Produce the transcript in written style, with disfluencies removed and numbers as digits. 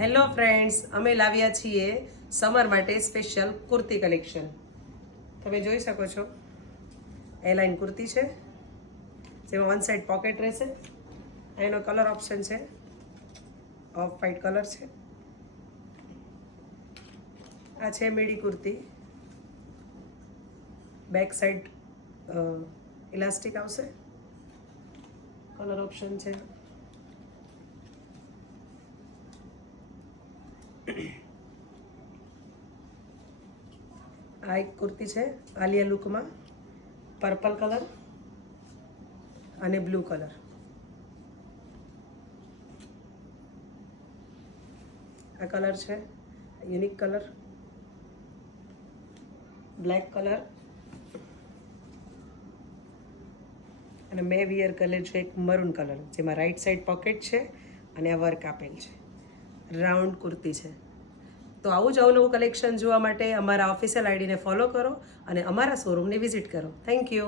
Hello friends, અમે લાવ્યા છીએ સમર માટે સ્પેશિયલ કુર્તી કલેક્શન. તમે જોઈ શકો છો, એલાઇન કુર્તી છે જેમાં વન સાઈડ પોકેટ રહેશે. એનો કલર ઓપ્શન છે ઓફ વ્હાઇટ કલર છે. આ છે midi kurti. Back side elastic આવશે. કલર ઓપ્શન છે. આ એક કુર્તી છે આલિયા લુકમાં, પર્પલ કલર અને બ્લુ કલર. આ કલર છે યુનિક કલર, બ્લેક કલર અને મેં વિયર કલર છે એક મરૂન કલર, જેમાં રાઈટ સાઈડ પોકેટ છે અને આ વર્ક આપેલ છે. રાઉન્ડ કુર્તી છે. તો આવું જ અવનવું કલેક્શન જોવા માટે અમારા ઓફિશિયલ આઈડીને ફોલો કરો અને અમારા શોરૂમને વિઝિટ કરો. Thank you.